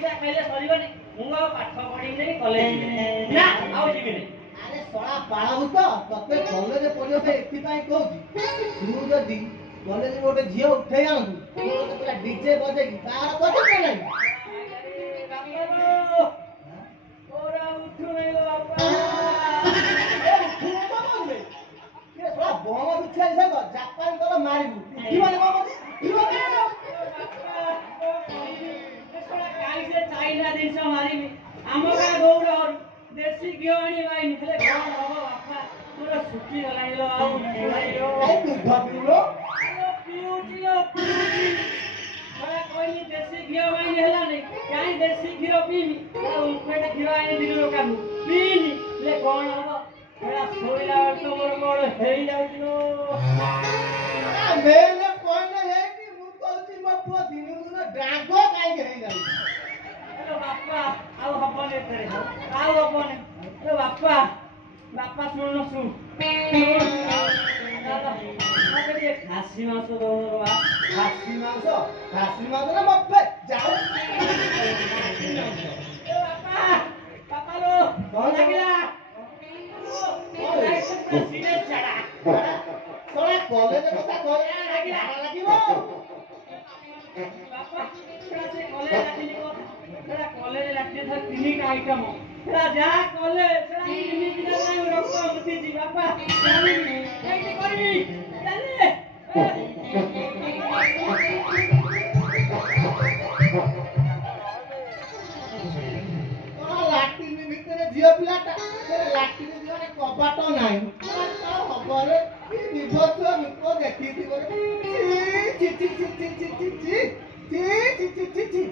पैसा खाइले सरीबनी मु पाठ पढ़ी नहीं कॉलेज ना आउ जीवी नहीं अरे सळा पाळाऊ तो तते कॉलेज पढियो पे एथि पई कहूची तू जदी कॉलेज में गोटे झियो उठै आनु तू पूरा डीजे बजे की तार बजे के नहीं ओरा उठु नहीं लो बापा उठु तो बोले ये सळा बम उठै से जापान तोर मारिबू उठी माने बम चाइना दिन से हमारी आम का गौर और देसी घी आनी भाई निकले कौन बाबा बापा पूरा छुट्टी गलाई लो आउ भाईयो ए तू भाबिलो पियो बड़ा कोई देसी घी भाई नेला नहीं काई देसी घी पीनी उनके घी आनी दिलो का पीनी ले कौन बाबा बड़ा सोइला तो मोर मोर हेई जाउलो मेले कोन है कि मु कहती मप्पो दिनु दिन ड्रागो काई हेई जाई बापा आउ हबने करे आउ हबने ए बापा बापा सुन सुन मते खासी मांस दो बा खासी मांस ना मप्पे जाओ ए बापा बापा लो कौन लागिला सीने चढ़ा तोरा कॉलेज कथा कह लागिला लागिबो बापा से कॉलेज लागिली को तेरा कॉलेज लागिले था तीन का आइटम तेरा जा कॉलेज तेरा तीन दिन में रक्त मती जी बापा चली कैसे करबी चले लाटिन भितर झियो पिलाटा लाटिन भितर कबाट नाही खबर विभत्स रूप देखि थी ची ची ची ची ची ची ची ची ची ची ची ची